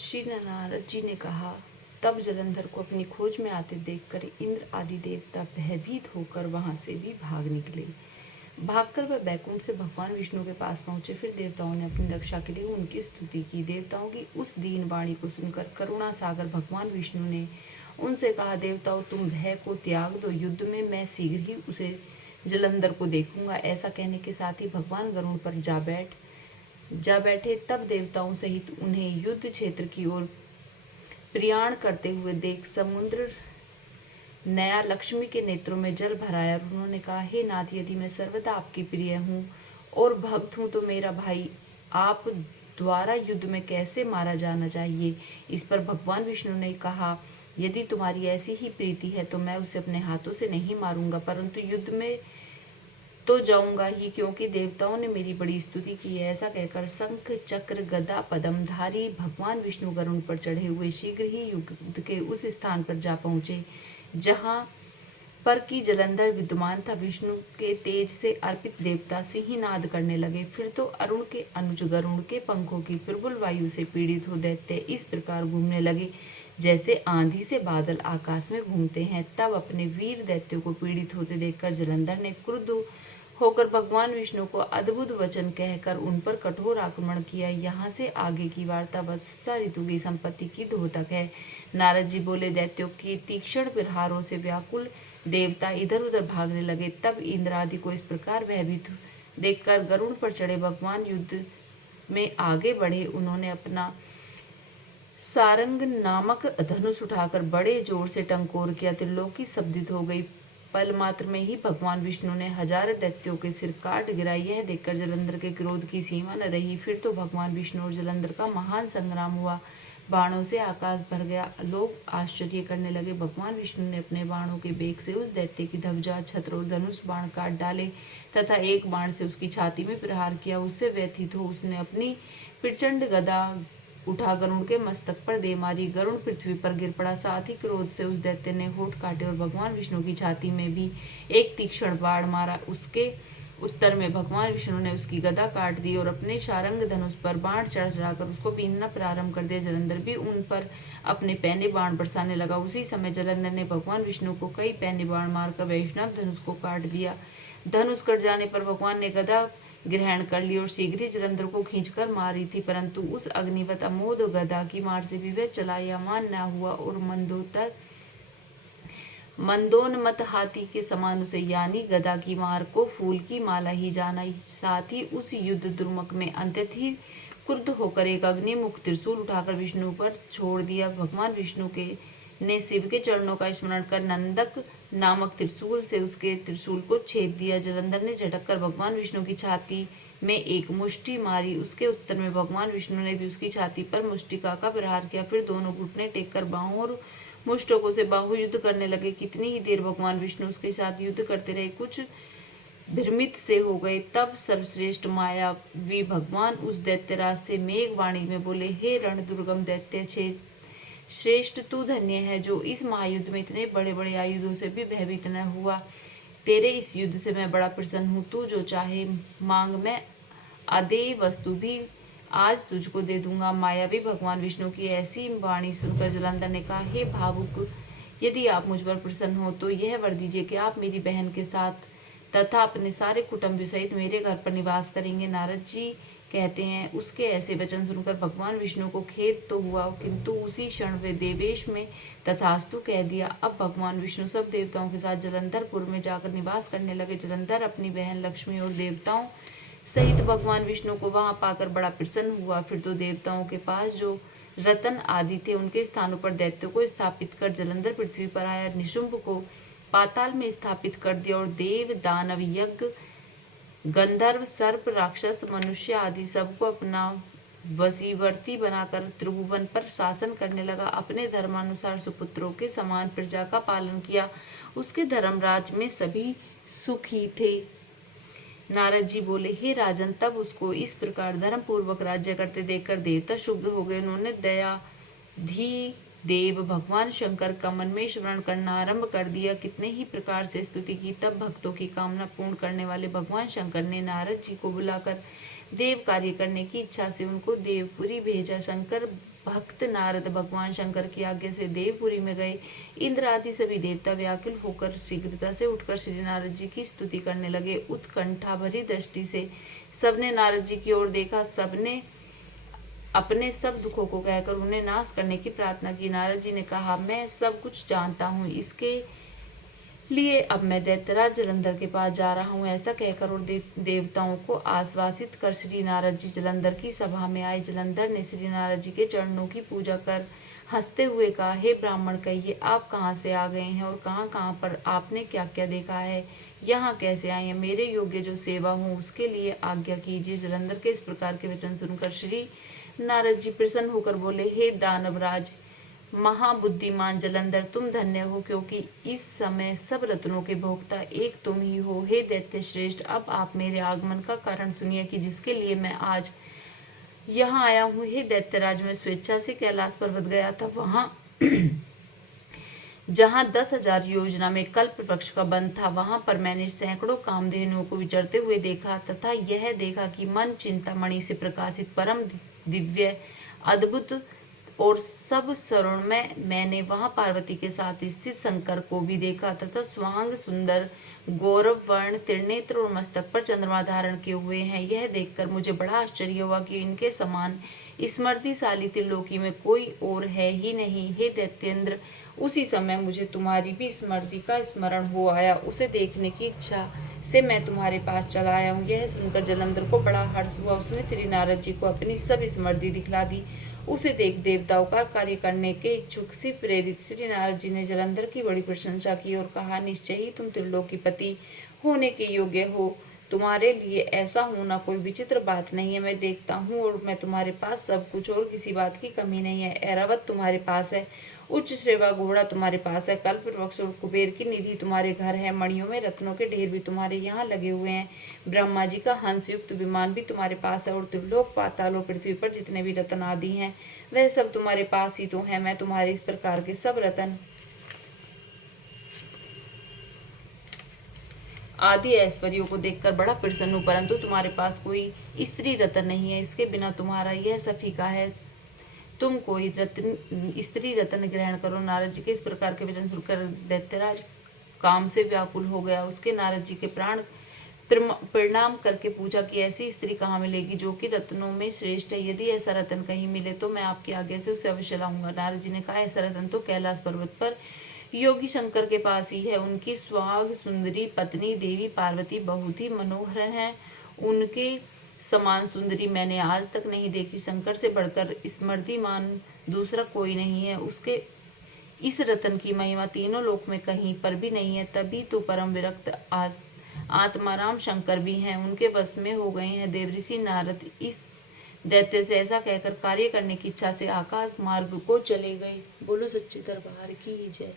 श्री नारद जी ने कहा, तब जलंधर को अपनी खोज में आते देखकर इंद्र आदि देवता भयभीत होकर वहां से भी भाग निकले। भागकर वह बैकुंठ से भगवान विष्णु के पास पहुंचे। फिर देवताओं ने अपनी रक्षा के लिए उनकी स्तुति की। देवताओं की उस दीन वाणी को सुनकर करुणा सागर भगवान विष्णु ने उनसे कहा, देवताओं तुम भय को त्याग दो, युद्ध में मैं शीघ्र ही उसे जलंधर को देखूंगा। ऐसा कहने के साथ ही भगवान गरुड़ पर जा बैठे। तब देवताओं सहित उन्हें युद्ध क्षेत्र की ओर प्रयाण करते हुए देख समुद्र नया लक्ष्मी के नेत्रों में जल भराया और उन्होंने कहा, हे नाथ, यदि मैं सर्वदा आपकी प्रिय हूँ और भक्त हूँ तो मेरा भाई आप द्वारा युद्ध में कैसे मारा जाना चाहिए। इस पर भगवान विष्णु ने कहा, यदि तुम्हारी ऐसी ही प्रीति है तो मैं उसे अपने हाथों से नहीं मारूंगा, परंतु युद्ध में तो जाऊंगा ही, क्योंकि देवताओं ने मेरी बड़ी स्तुति की है। ऐसा कहकर शंख चक्र गदा पद्मधारी भगवान विष्णु गरुड़ पर चढ़े हुए शीघ्र ही युद्ध के उस स्थान पर जा पहुंचे जहां पर की जलंधर विद्यमान था। विष्णु के तेज से अर्पित देवता सिंहनाद करने लगे। फिर तो अरुण के अनुज गरुड़ के पंखों की प्रबल वायु से पीड़ित हो दैत्य इस प्रकार घूमने लगे जैसे आंधी से बादल आकाश में घूमते हैं। तब अपने वीर दैत्यों को पीड़ित होते देखकर जलंधर ने क्रुद्ध होकर भगवान विष्णु को अद्भुत वचन कहकर उन पर कठोर आक्रमण किया। यहाँ से आगे की वार्ता वर्षा ऋतु की संपत्ति की द्योतक है। नारद जी बोले, दैत्यों की तीक्ष्ण प्रहारों से व्याकुल देवता इधर उधर भागने लगे। तब इंद्र आदि को इस प्रकार भयभीत देखकर गरुड़ पर चढ़े भगवान युद्ध में आगे बढ़े। उन्होंने अपना सारंग नामक धनुष उठाकर बड़े जोर से टंकोर किया। त्रिलोकी शब्दित हो गई। पल मात्र में ही भगवान विष्णु ने हजार दैत्यों के सिर काट गिराए। यह देखकर जलंधर के क्रोध की सीमा न रही। फिर तो भगवान विष्णु और जलंधर का महान संग्राम हुआ। बाणों से आकाश भर गया। लोग आश्चर्य करने लगे। भगवान विष्णु ने अपने बाणों के बेग से उस दैत्य की ध्वजा, छत्र और धनुष बाण काट डाले तथा एक बाण से उसकी छाती में प्रहार किया। उससे व्यथित हो उसने अपनी प्रचंड गदा उठा गरुड़ के मस्तक पर दे मारी। गरुड़ पृथ्वी पर गिर पड़ा। साथ ही क्रोध से उस दैत्य ने होठ काटे और भगवान विष्णु की छाती में भी एक तीक्ष्ण बाण मारा। उसके उत्तर में भगवान विष्णु ने उसकी गदा काट दी और अपने शारंग धनुष पर बाण चढ़ चढ़ाकर उसको बीनना प्रारंभ कर दिया। जलंधर भी उन पर अपने पैने बाण बरसाने लगा। उसी समय जलंधर ने भगवान विष्णु को कई पैने बाण मारकर वैष्णव धनुष को काट दिया। धनुष कट जाने पर भगवान ने गदा ग्रहण कर ली और शीघ्र ही जलंधर को खींचकर मारी थी, परंतु उस अग्निवत अमोद गदा की मार से भी वह चलायमान न हुआ और मंदोन्मत हाथी के समान उसे यानी गदा की मार को फूल की माला ही जाना। साथ ही उस युद्ध दुर्मुख में अंतत ही क्रुद्ध होकर एक अग्निमुख त्रिशूल उठाकर विष्णु पर छोड़ दिया। भगवान विष्णु के ने शिव के चरणों का स्मरण कर नंदक नामक त्रिशूल से उसके त्रिशूल को छेद दिया। जलंधर ने झटक कर भगवान विष्णु की छाती में एक मुष्टि मारी। उसके उत्तर में भगवान विष्णु ने भी उसकी छाती पर मुष्टिका का प्रहार किया। फिर दोनों घुटने टेक कर बाहों और मुष्टकों से बाहु युद्ध करने लगे। कितनी ही देर भगवान विष्णु उसके साथ युद्ध करते रहे, कुछ भ्रमित से हो गए। तब सर्वश्रेष्ठ मायावी भगवान उस दैत्यराज से मेघवाणी में बोले, हे रण दुर्गम दैत्य श्रेष्ठ, तू धन्य है जो इस महायुद्ध में इतने बड़े बड़े आयुधों से भी भयभीत न हुआ। तेरे इस युद्ध से मैं बड़ा प्रसन्न हूँ। तू जो चाहे मांग, मैं अदेय वस्तु भी आज तुझको दे दूंगा। मायावी भगवान विष्णु की ऐसी वाणी सुनकर जलंधर ने कहा, हे भावुक, यदि आप मुझ पर प्रसन्न हो तो यह वर दीजिए कि आप मेरी बहन के साथ तथा अपने सारे कुटुंबियों सहित मेरे घर पर निवास करेंगे। नारद जी कहते हैं, उसके ऐसे वचन सुनकर भगवान विष्णु को खेद तो हुआ, किंतु उसी क्षण वे देवेश में तथास्तु कह दिया। अब भगवान विष्णु सब देवताओं के साथ जलंधरपुर में जाकर निवास करने लगे। जलंधर अपनी बहन लक्ष्मी और देवताओं सहित भगवान विष्णु को वहां पाकर बड़ा प्रसन्न हुआ। फिर तो देवताओं के पास जो रतन आदि थे उनके स्थानों पर दैत्यों को स्थापित कर जलंधर पृथ्वी पर आया। निशुंभ को पाताल में स्थापित कर दिया और देव दानव यज्ञ गंधर्व सर्प राक्षस मनुष्य आदि सबको अपना वशीवर्ती बनाकर त्रिभुवन पर शासन करने लगा। अपने धर्मानुसार सुपुत्रों के समान प्रजा का पालन किया। उसके धर्मराज में सभी सुखी थे। नारद जी बोले, हे राजन, तब उसको इस प्रकार धर्म पूर्वक राज्य करते देखकर देवता शुद्ध हो गए। उन्होंने दया धी देव भगवान शंकर का मन में स्मरण करना आरंभ कर दिया। कितने ही प्रकार से स्तुति की। तब भक्तों की कामना पूर्ण करने वाले भगवान शंकर ने नारद जी को बुलाकर देव कार्य करने की इच्छा से उनको देवपुरी भेजा। शंकर भक्त नारद भगवान शंकर की आज्ञा से देवपुरी में गए। इंद्र आदि सभी देवता व्याकुल होकर शीघ्रता से उठकर श्री नारद जी की स्तुति करने लगे। उत्कंठा भरी दृष्टि से सबने नारद जी की ओर देखा। सबने अपने सब दुखों को कहकर उन्हें नाश करने की प्रार्थना की। नारद जी ने कहा, मैं सब कुछ जानता हूँ, इसके लिए अब मैं दैत्यराज जलंधर के पास जा रहा हूँ। ऐसा कहकर और देवताओं को आश्वासित कर श्री नारद जी जलंधर की सभा में आए। जलंधर ने श्री नारद जी के चरणों की पूजा कर हंसते हुए कहा, हे ब्राह्मण, कहिए आप कहाँ से आ गए हैं और कहाँ कहाँ पर आपने क्या क्या देखा है, यहाँ कैसे आए हैं? मेरे योग्य जो सेवा हो उसके लिए आज्ञा कीजिए। जलंधर के इस प्रकार के वचन सुनकर श्री नारद जी प्रसन्न होकर बोले, हे दानवराज महाबुद्धिमान जलंधर, तुम धन्य हो, क्योंकि इस समय सब रत्नों के भोक्ता एक तुम ही हो। हे दैत्य श्रेष्ठ, अब आप मेरे आगमन का कारण सुनिए कि जिसके लिए मैं आज यहाँ आया हूँ। हे दैत्यराज, मैं स्वेच्छा से कैलाश पर्वत गया था। वहाँ जहाँ 10,000 योजना में कल्प वृक्ष का वन था, वहां पर मैंने सैकड़ों कामधेनुओं को विचरते हुए देखा तथा यह देखा कि मन चिंतामणि से प्रकाशित परम दिव्य अद्भुत और सब सरुण में मैंने वहां पार्वती के साथ स्थित शंकर को भी देखा तथा स्वांग सुंदर गौरव वर्ण त्रिनेत्र और मस्तक पर चंद्रमा धारण किए हुए हैं। यह देखकर मुझे बड़ा आश्चर्य हुआ कि इनके समान स्मृतिशाली त्रिलोकी में कोई और है ही नहीं। हे दैत्येंद्र, उसी समय मुझे तुम्हारी भी स्मृति का स्मरण हो आया। उसे देखने की इच्छा से मैं तुम्हारे पास चला आया हूँ। यह सुनकर जलंधर को बड़ा हर्ष हुआ। उसने श्री नारद जी को अपनी सब स्मृति दिखला दी। उसे देख देवताओं का कार्य करने के इच्छुक से प्रेरित श्री नारद जी ने जलंधर की बड़ी प्रशंसा की और कहा, निश्चय ही तुम त्रिलोकीपति होने के योग्य हो। तुम्हारे लिए ऐसा होना कोई विचित्र बात नहीं है। मैं देखता हूँ और मैं तुम्हारे पास सब कुछ और किसी बात की कमी नहीं है। ऐरावत तुम्हारे पास है, उच्च श्रेवा घोड़ा तुम्हारे पास है, कल्प वृक्ष और कुबेर की निधि तुम्हारे घर है, मणियों में रत्नों के ढेर भी तुम्हारे यहाँ लगे हुए हैं, ब्रह्मा जी का हंस युक्त विमान भी तुम्हारे पास है और त्रिलोक पाताल और पृथ्वी पर जितने भी रत्न आदि हैं वह सब तुम्हारे पास ही तो है। मैं तुम्हारे इस प्रकार के सब रत्न आदि ऐश्वर्यों को देखकर बड़ा प्रसन्न हूँ, परंतु तुम्हारे पास कोई स्त्री रत्न नहीं है। इसके बिना तुम्हारा यह सब फीका है। तुम कोई स्त्री रत्न ग्रहण करो। नारद जी के इस प्रकार के वचन सुनकर दैत्यराज काम से व्याकुल हो गया। उसके नारद जी के प्राण प्रणाम करके पूछा कि ऐसी स्त्री कहाँ मिलेगी जो कि रत्नों में श्रेष्ठ है। यदि ऐसा रत्न कहीं मिले तो मैं आपकी आज्ञा से उसे अवश्य लाऊंगा। नारद जी ने कहा, ऐसा रत्न तो कैलाश पर्वत पर योगी शंकर के पास ही है। उनकी स्वाग सुंदरी पत्नी देवी पार्वती बहुत ही मनोहर है। उनके समान सुंदरी मैंने आज तक नहीं देखी। शंकर से बढ़कर स्मृतिमान दूसरा कोई नहीं है। उसके इस रतन की महिमा तीनों लोक में कहीं पर भी नहीं है। तभी तो परम विरक्त आत्माराम शंकर भी हैं, उनके वश में हो गए हैं। देवऋषि नारद इस दैत्य से ऐसा कहकर कार्य करने की इच्छा से आकाश मार्ग को चले गए। बोलो सच्चे दरबार की जय।